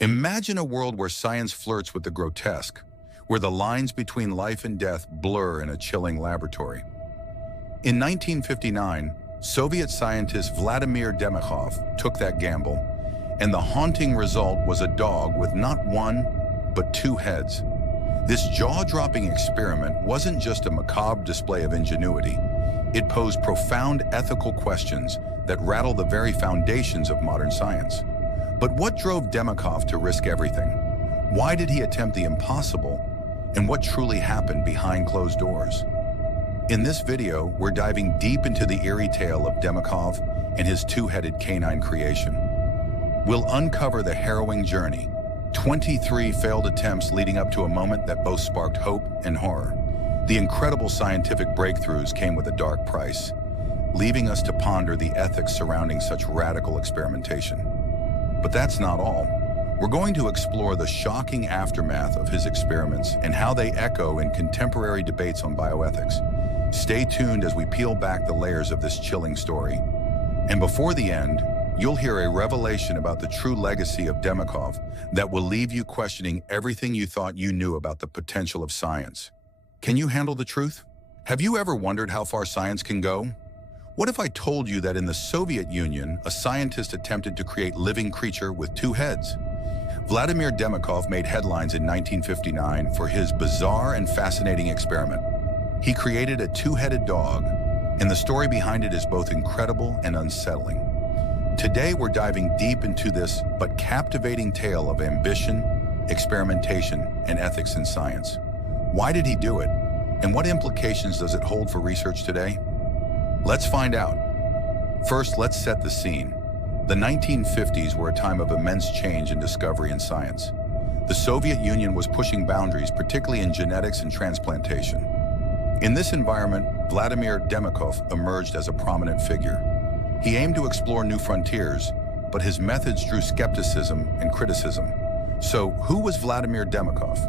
Imagine a world where science flirts with the grotesque, where the lines between life and death blur in a chilling laboratory. In 1959, Soviet scientist Vladimir Demov took that gamble, and the haunting result was a dog with not one, but two heads. This jaw-dropping experiment wasn't just a macabre display of ingenuity. It posed profound ethical questions that rattle the very foundations of modern science. But what drove Demov to risk everything? Why did he attempt the impossible? And what truly happened behind closed doors? In this video, we're diving deep into the eerie tale of Demov and his two-headed canine creation. We'll uncover the harrowing journey, 23 failed attempts leading up to a moment that both sparked hope and horror. The incredible scientific breakthroughs came with a dark price, leaving us to ponder the ethics surrounding such radical experimentation. But that's not all. We're going to explore the shocking aftermath of his experiments and how they echo in contemporary debates on bioethics. Stay tuned as we peel back the layers of this chilling story. And before the end, you'll hear a revelation about the true legacy of Demov that will leave you questioning everything you thought you knew about the potential of science. Can you handle the truth? Have you ever wondered how far science can go? What if I told you that in the Soviet Union, a scientist attempted to create a living creature with two heads? Vladimir Demov made headlines in 1959 for his bizarre and fascinating experiment. He created a two-headed dog, and the story behind it is both incredible and unsettling. Today, we're diving deep into this but captivating tale of ambition, experimentation, and ethics in science. Why did he do it? And what implications does it hold for research today? Let's find out. First, let's set the scene. The 1950s were a time of immense change and discovery in science. The Soviet Union was pushing boundaries, particularly in genetics and transplantation. In this environment, Vladimir Demov emerged as a prominent figure. He aimed to explore new frontiers, but his methods drew skepticism and criticism. So, who was Vladimir Demov?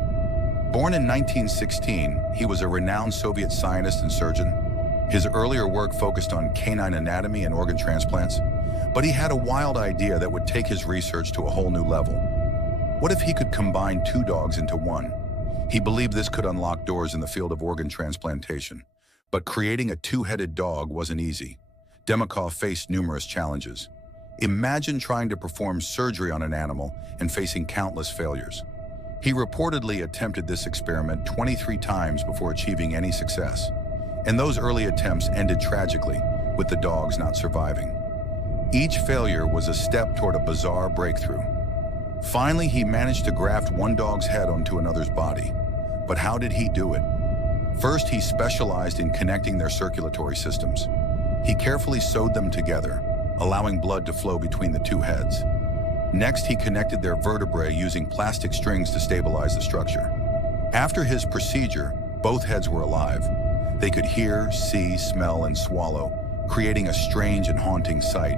Born in 1916, he was a renowned Soviet scientist and surgeon. His earlier work focused on canine anatomy and organ transplants, but he had a wild idea that would take his research to a whole new level. What if he could combine two dogs into one? He believed this could unlock doors in the field of organ transplantation, but creating a two-headed dog wasn't easy. Demov faced numerous challenges. Imagine trying to perform surgery on an animal and facing countless failures. He reportedly attempted this experiment 23 times before achieving any success. And those early attempts ended tragically, with the dogs not surviving. Each failure was a step toward a bizarre breakthrough. Finally, he managed to graft one dog's head onto another's body. But how did he do it? First, he specialized in connecting their circulatory systems. He carefully sewed them together, allowing blood to flow between the two heads. Next, he connected their vertebrae using plastic strings to stabilize the structure. After his procedure, both heads were alive. They could hear, see, smell, and swallow, creating a strange and haunting sight.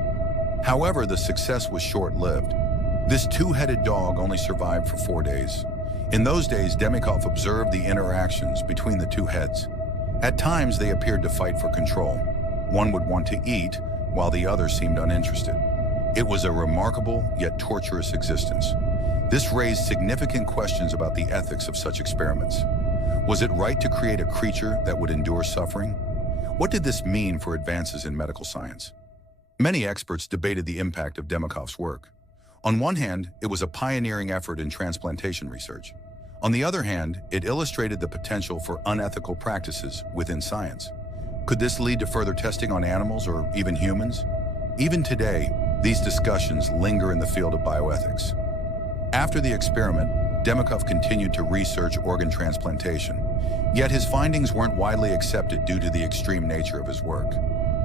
However, the success was short-lived. This two-headed dog only survived for 4 days. In those days, Demov observed the interactions between the two heads. At times, they appeared to fight for control. One would want to eat, while the other seemed uninterested. It was a remarkable, yet torturous existence. This raised significant questions about the ethics of such experiments. Was it right to create a creature that would endure suffering? What did this mean for advances in medical science? Many experts debated the impact of Demov's work. On one hand, it was a pioneering effort in transplantation research. On the other hand, it illustrated the potential for unethical practices within science. Could this lead to further testing on animals or even humans? Even today, these discussions linger in the field of bioethics. After the experiment, Demov continued to research organ transplantation, yet his findings weren't widely accepted due to the extreme nature of his work.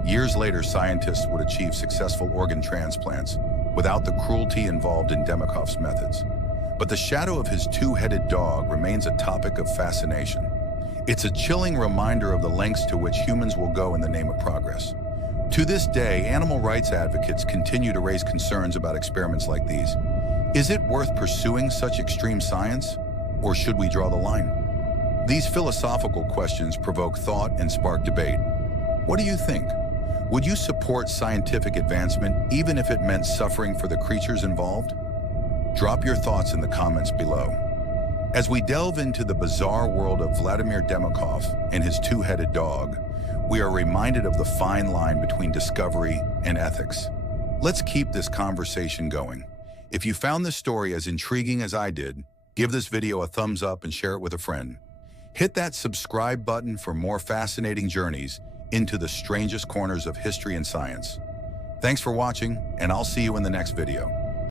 Years later, scientists would achieve successful organ transplants without the cruelty involved in Demov's methods. But the shadow of his two-headed dog remains a topic of fascination. It's a chilling reminder of the lengths to which humans will go in the name of progress. To this day, animal rights advocates continue to raise concerns about experiments like these. Is it worth pursuing such extreme science, or should we draw the line? These philosophical questions provoke thought and spark debate. What do you think? Would you support scientific advancement even if it meant suffering for the creatures involved? Drop your thoughts in the comments below. As we delve into the bizarre world of Vladimir Demov and his two-headed dog, we are reminded of the fine line between discovery and ethics. Let's keep this conversation going. If you found this story as intriguing as I did, give this video a thumbs up and share it with a friend. Hit that subscribe button for more fascinating journeys into the strangest corners of history and science. Thanks for watching, and I'll see you in the next video.